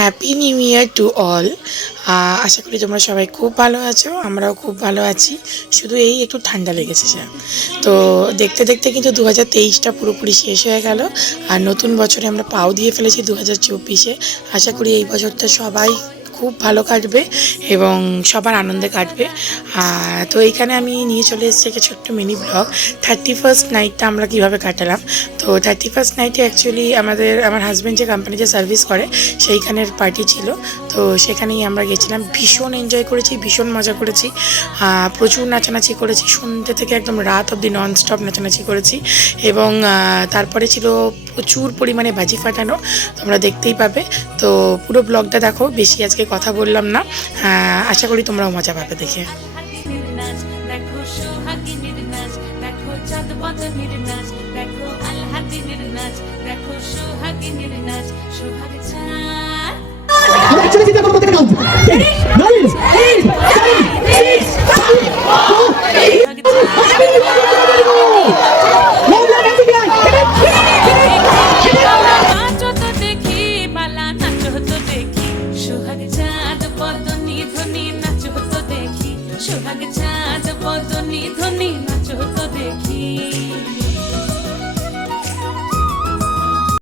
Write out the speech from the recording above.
Happy new year to all আশা করি তোমরা সবাই খুব ভালো আছো, আমরাও খুব ভালো আছি। শুধু এই একটু ঠান্ডা লেগেছে স্যার তো দেখতে দেখতে কিন্তু দু হাজার তেইশটা পুরোপুরি শেষ হয়ে গেল, আর নতুন বছরে আমরা পাও দিয়ে ফেলেছি দু হাজার চব্বিশে। আশা করি এই বছরটা সবাই খুব ভালো কাটবে এবং সবার আনন্দে কাটবে। তো এইখানে আমি নিয়ে চলে এসেছি একটা ছোট্ট মিনি ব্লগ থার্টি ফার্স্ট নাইটটা আমরা কীভাবে কাটালাম? তো থার্টি ফার্স্ট নাইটে অ্যাকচুয়ালি আমাদের, আমার হাজব্যান্ড যে কোম্পানিতে সার্ভিস করে, সেইখানের পার্টি ছিল। তো সেখানেই আমরা গেছিলাম। ভীষণ এনজয় করেছি, ভীষণ মজা করেছি। প্রচুর নাচানাচি করেছি। সন্ধ্যে থেকে একদম রাত অবধি নন স্টপ নাচানাচি করেছি। এবং তারপরে ছিল প্রচুর পরিমাণে বাজি ফাটানো, তোমরা দেখতেই পাবে। তো পুরো ব্লগটা দেখো। বেশি আজকে কথা বললাম না। আহ, আশা করি তোমরাও মজা পাবে দেখে। দেখো সোহাগিনীর নাচ দেখো দেখি সোহাগ চাঁদ ধনী